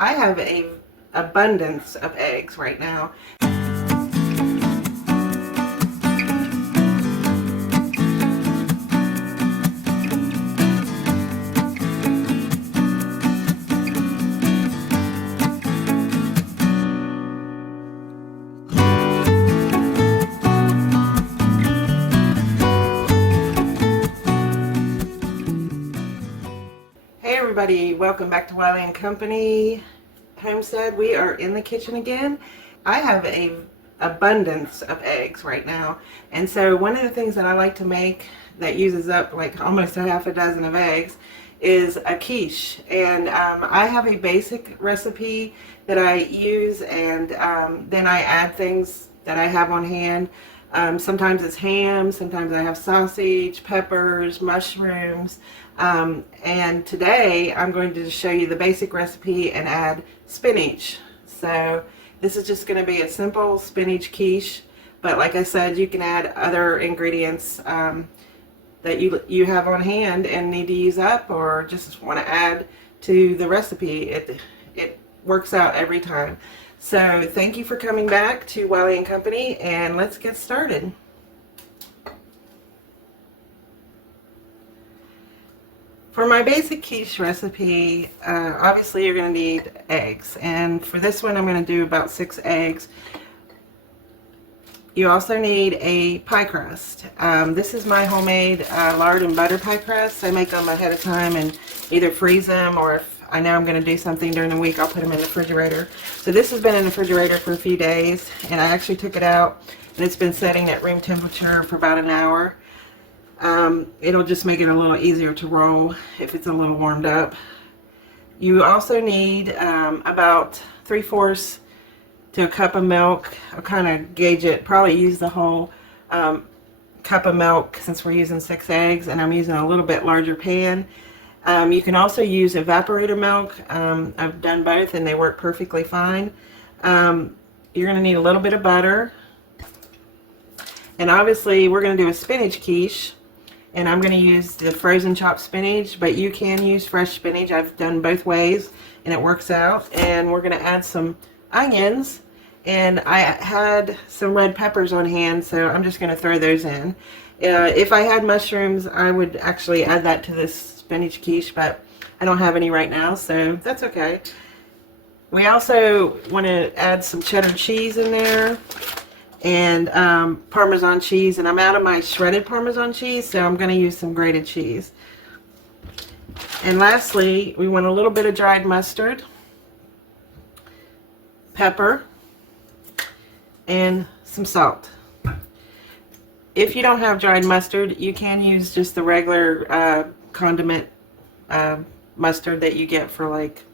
I have a abundance of eggs right now. Hey everybody, welcome back to Wiley Company Homestead. We are in the kitchen again. I have a abundance of eggs right now, and so one of the things that I like to make that uses up like almost a half a dozen of eggs is a quiche. And I have a basic recipe that I use, and then I add things that I have on hand. Sometimes it's ham, sometimes I have sausage, peppers, mushrooms, and today I'm going to show you the basic recipe and add spinach. So this is just going to be a simple spinach quiche, but like I said, you can add other ingredients that you have on hand and need to use up, or just want to add to the recipe. It works out every time. So thank you for coming back to Wiley Company, and let's get started. For my basic quiche recipe, obviously you're going to need eggs, and for this one I'm going to do about 6 eggs. You also need a pie crust. This is my homemade lard and butter pie crust. I make them ahead of time and either freeze them, or if I know I'm going to do something during the week, I'll put them in the refrigerator. So this has been in the refrigerator for a few days, and I actually took it out and it's been setting at room temperature for about an hour. It'll just make it a little easier to roll if it's a little warmed up. You also need about 3/4 to a cup of milk. I'll kind of gauge it, probably use the whole cup of milk since we're using 6 eggs, and I'm using a little bit larger pan. You can also use evaporator milk. I've done both and they work perfectly fine. You're going to need a little bit of butter, and obviously we're going to do a spinach quiche, and I'm going to use the frozen chopped spinach, but you can use fresh spinach. I've done both ways and it works out. And we're going to add some onions, and I had some red peppers on hand, so I'm just going to throw those in. If I had mushrooms, I would actually add that to this spinach quiche, but I don't have any right now, so that's okay. We also want to add some cheddar cheese in there, and Parmesan cheese, and I'm out of my shredded Parmesan cheese, so I'm going to use some grated cheese. And lastly, we want a little bit of dried mustard, pepper, and some salt. If you don't have dried mustard, you can use just the regular condiment mustard that you get for like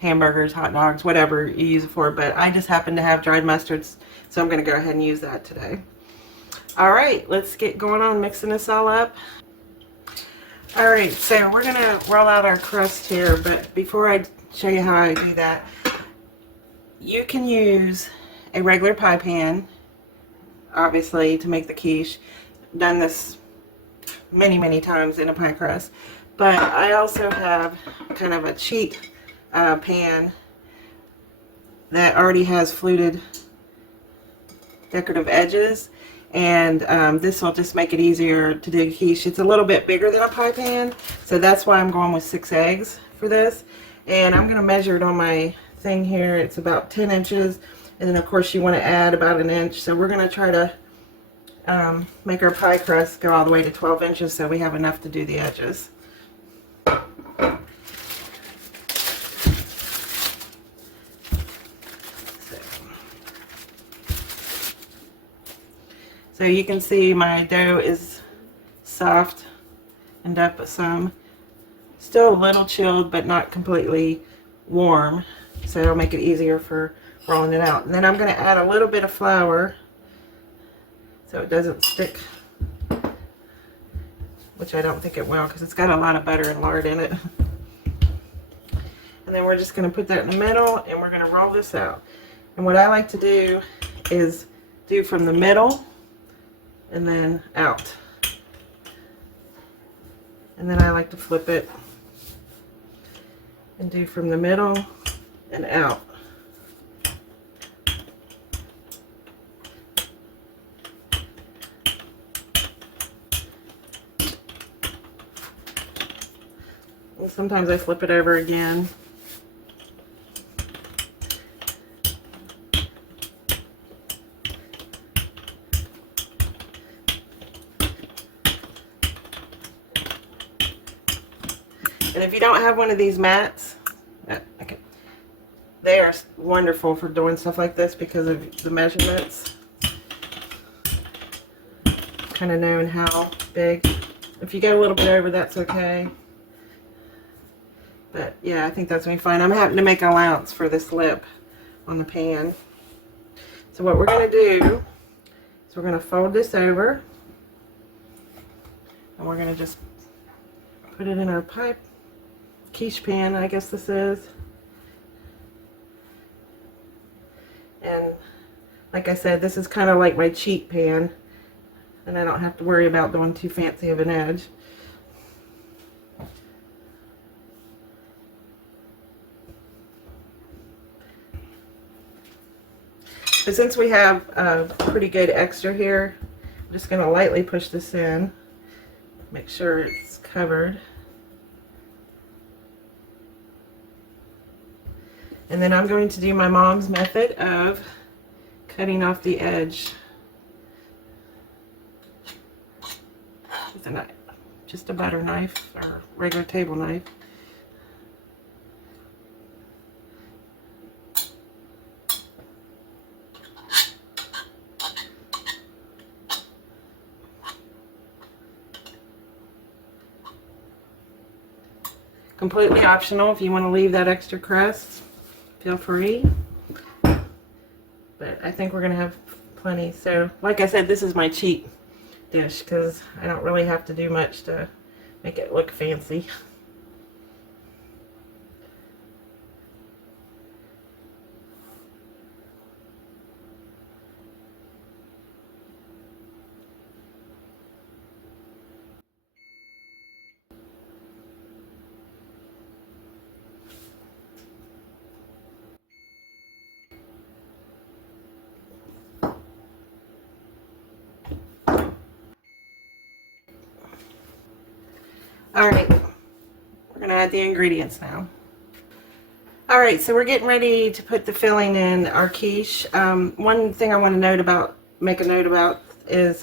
hamburgers, hot dogs, whatever you use it for, but I just happen to have dried mustards, so I'm going to go ahead and use that today. Alright, let's get going on mixing this all up. Alright, so we're going to roll out our crust here, but before I show you how I do that, you can use a regular pie pan, obviously, to make the quiche. I've done this many times in a pie crust, but I also have kind of a cheap pan that already has fluted decorative edges, and this will just make it easier to do quiche. It's a little bit bigger than a pie pan, so that's why I'm going with 6 eggs for this. And I'm going to measure it on my thing here. It's about 10 inches, and then of course you want to add about 1 inch, so we're going to try to make our pie crust go all the way to 12 inches so we have enough to do the edges. So you can see my dough is soft and up some. Still a little chilled, but not completely warm, so it'll make it easier for rolling it out. And then I'm going to add a little bit of flour so it doesn't stick, which I don't think it will because it's got a lot of butter and lard in it. And then we're just going to put that in the middle, and we're going to roll this out. And what I like to do is do from the middle and then out. And then I like to flip it and do from the middle and out. And sometimes I flip it over again. And if you don't have one of these mats, okay, they are wonderful for doing stuff like this because of the measurements. Kind of knowing how big. If you go a little bit over, that's okay. But yeah, I think that's going to be fine. I'm having to make an allowance for this lip on the pan. So what we're going to do is we're going to fold this over. And we're going to just put it in our quiche pan, I guess this is. And like I said, this is kind of like my cheat pan. And I don't have to worry about doing too fancy of an edge. But since we have a pretty good extra here, I'm just going to lightly push this in. Make sure it's covered. And then I'm going to do my mom's method of cutting off the edge with a knife, just a butter knife or regular table knife. Completely optional. If you want to leave that extra crust, feel free. But I think we're going to have plenty. So, like I said, this is my cheat dish because I don't really have to do much to make it look fancy. Alright, we're going to add the ingredients now. Alright, so we're getting ready to put the filling in our quiche. One thing I want to make a note about is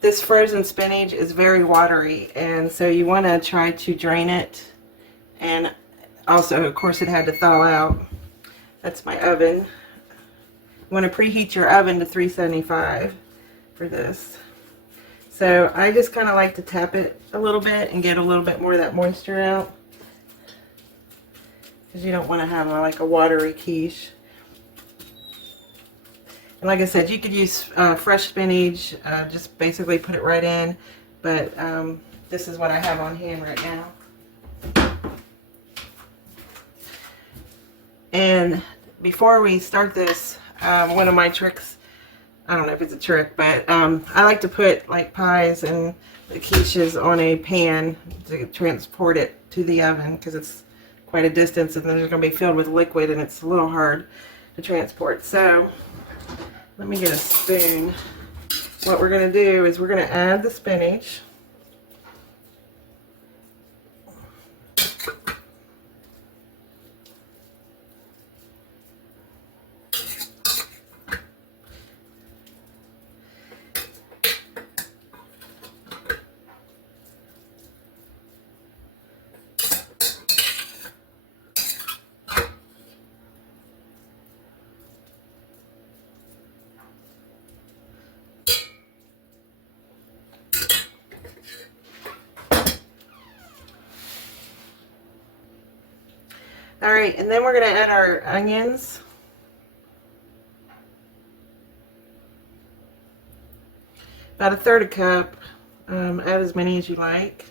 this frozen spinach is very watery, and so you want to try to drain it. And also, of course, it had to thaw out. That's my oven. You want to preheat your oven to 375 for this. So I just kind of like to tap it a little bit and get a little bit more of that moisture out, because you don't want to have like a watery quiche. And like I said, you could use fresh spinach, just basically put it right in, but this is what I have on hand right now. And before we start this, one of my tricks, I don't know if it's a trick, but I like to put like pies and the quiches on a pan to transport it to the oven, because it's quite a distance and then it's going to be filled with liquid and it's a little hard to transport. So let me get a spoon. What we're going to do is we're going to add the spinach. Alright, and then we're going to add our onions. About a third cup. Add as many as you like.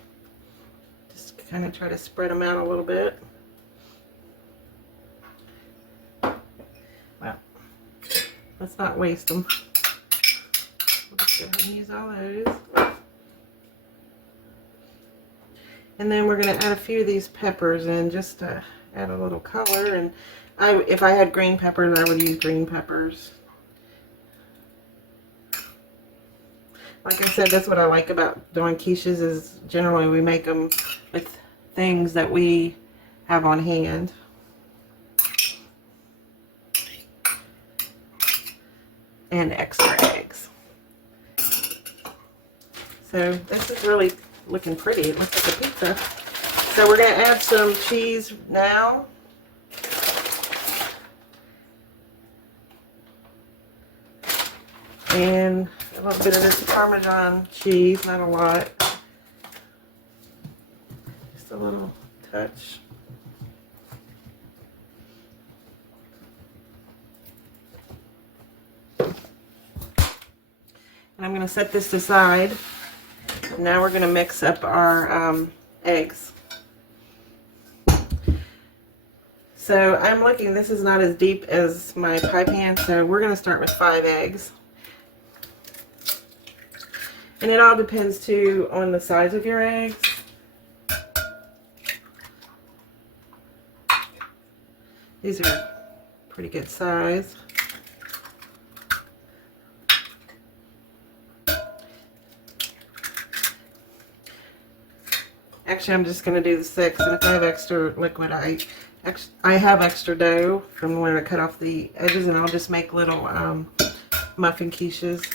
Just kind of try to spread them out a little bit. Well, let's not waste them. We'll just go ahead and use all those. And then we're going to add a few of these peppers in just to add a little color. And if I had green peppers, I would use green peppers. Like I said, that's what I like about doing quiches, is generally we make them with things that we have on hand. And extra eggs. So this is really looking pretty. It looks like a pizza. So we're going to add some cheese now. And a little bit of this Parmesan cheese, not a lot. Just a little touch. And I'm going to set this aside. Now we're going to mix up our eggs. So I'm looking, this is not as deep as my pie pan, so we're going to start with 5 eggs. And it all depends too on the size of your eggs. These are pretty good size. Actually, I'm just going to do the 6, and if I have extra liquid, I have extra dough from when I cut off the edges, and I'll just make little muffin quiches.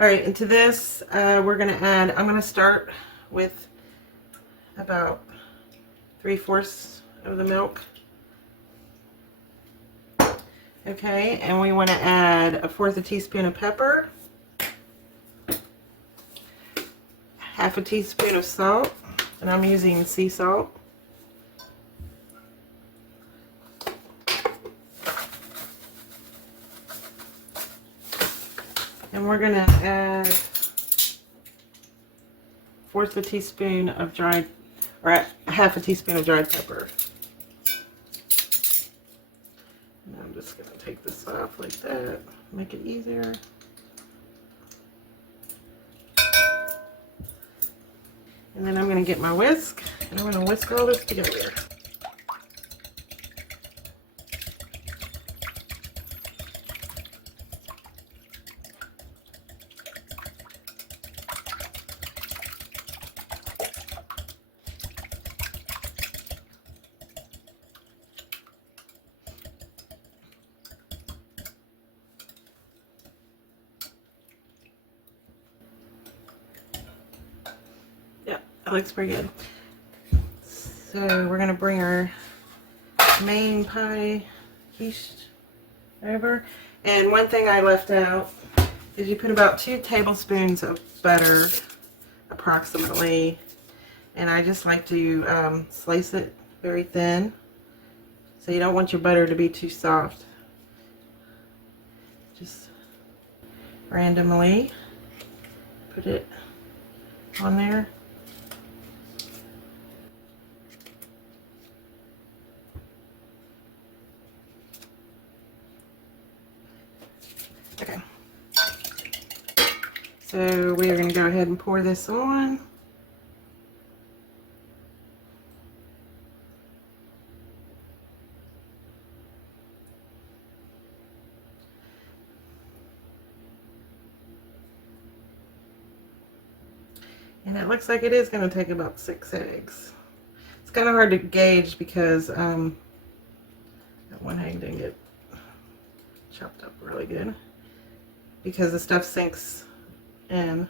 Alright, into this, we're going to add, I'm going to start with about 3/4 of the milk. Okay, and we want to add 1/4 teaspoon of pepper, 1/2 teaspoon of salt, and I'm using sea salt. And we're going to add 1/4 teaspoon of dried, or 1/2 teaspoon of dried pepper. And I'm just going to take this off like that, make it easier. And then I'm going to get my whisk, and I'm going to whisk all this together. That looks pretty good. So we're going to bring our main pie quiche over. And one thing I left out is you put about 2 tablespoons of butter, approximately. And I just like to slice it very thin. So you don't want your butter to be too soft. Just randomly put it on there. Okay, so we are going to go ahead and pour this on. And it looks like it is going to take about 6 eggs. It's kind of hard to gauge because that one egg didn't get chopped up really good, because the stuff sinks in.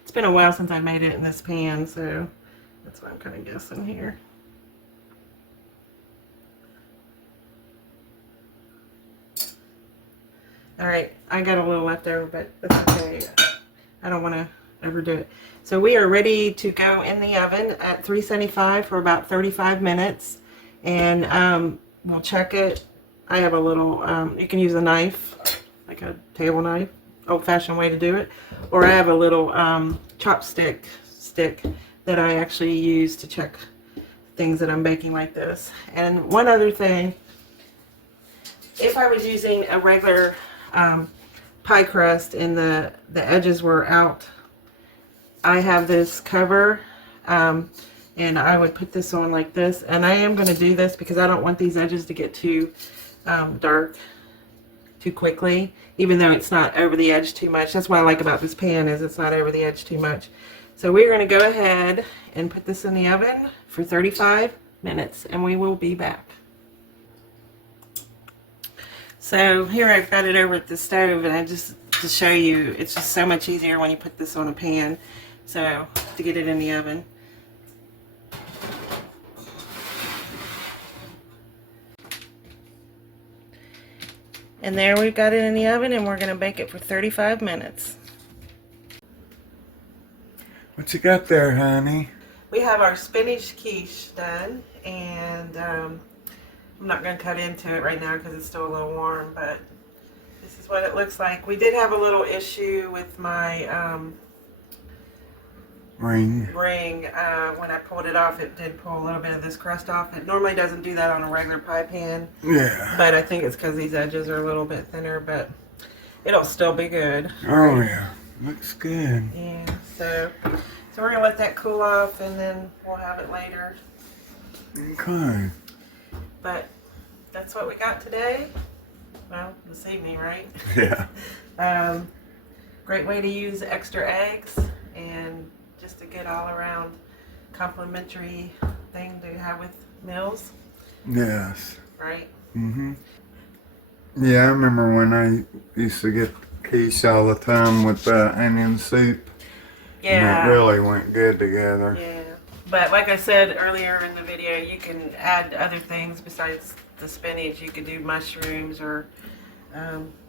It's been a while since I made it in this pan, so that's why I'm kind of guessing here. Alright, I got a little left over, but that's okay. I don't want to overdo it. So we are ready to go in the oven at 375 for about 35 minutes. And we'll check it. I have a little, you can use a knife, like a table knife, old-fashioned way to do it. Or I have a little chopstick stick that I actually use to check things that I'm baking like this. And one other thing, if I was using a regular pie crust and the edges were out, I have this cover, and I would put this on like this. And I am going to do this because I don't want these edges to get too dark too quickly, even though it's not over the edge too much. That's what I like about this pan, is it's not over the edge too much. So we're going to go ahead and put this in the oven for 35 minutes, and we will be back. So here I've got it over at the stove, and I just to show you, it's just so much easier when you put this on a pan. So to get it in the oven. And there we've got it in the oven, and we're going to bake it for 35 minutes. What you got there, honey? We have our spinach quiche done, and I'm not going to cut into it right now because it's still a little warm, but this is what it looks like. We did have a little issue with my ring. When I pulled it off, it did pull a little bit of this crust off. It normally doesn't do that on a regular pie pan. Yeah. But I think it's because these edges are a little bit thinner, but it'll still be good. Oh yeah, looks good. Yeah, so we're going to let that cool off, and then we'll have it later. Okay. But that's what we got today. Well, this evening, right? Yeah. Great way to use extra eggs, and just a good all-around complimentary thing to have with meals. Yes. Right? Mm-hmm. Yeah, I remember when I used to get quiche all the time with onion soup. Yeah. And it really went good together. Yeah. But like I said earlier in the video, you can add other things besides the spinach. You could do mushrooms or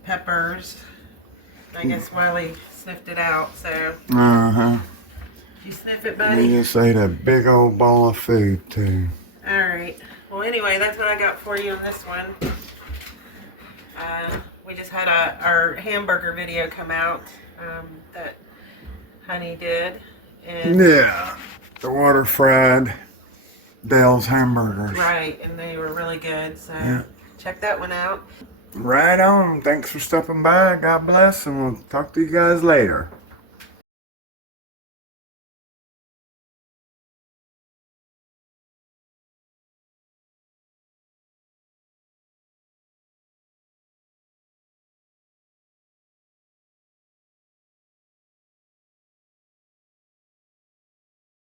peppers. I guess Wiley sniffed it out, so. Uh-huh. Did you sniff it, buddy? You just ate a big old bowl of food, too. Alright. Well, anyway, that's what I got for you on this one. We just had our hamburger video come out that Honey did. And Yeah. The water fried Dale's hamburgers. right, and they were really good, so Yeah. check that one out. Right on. Thanks for stopping by. God bless, and we'll talk to you guys later.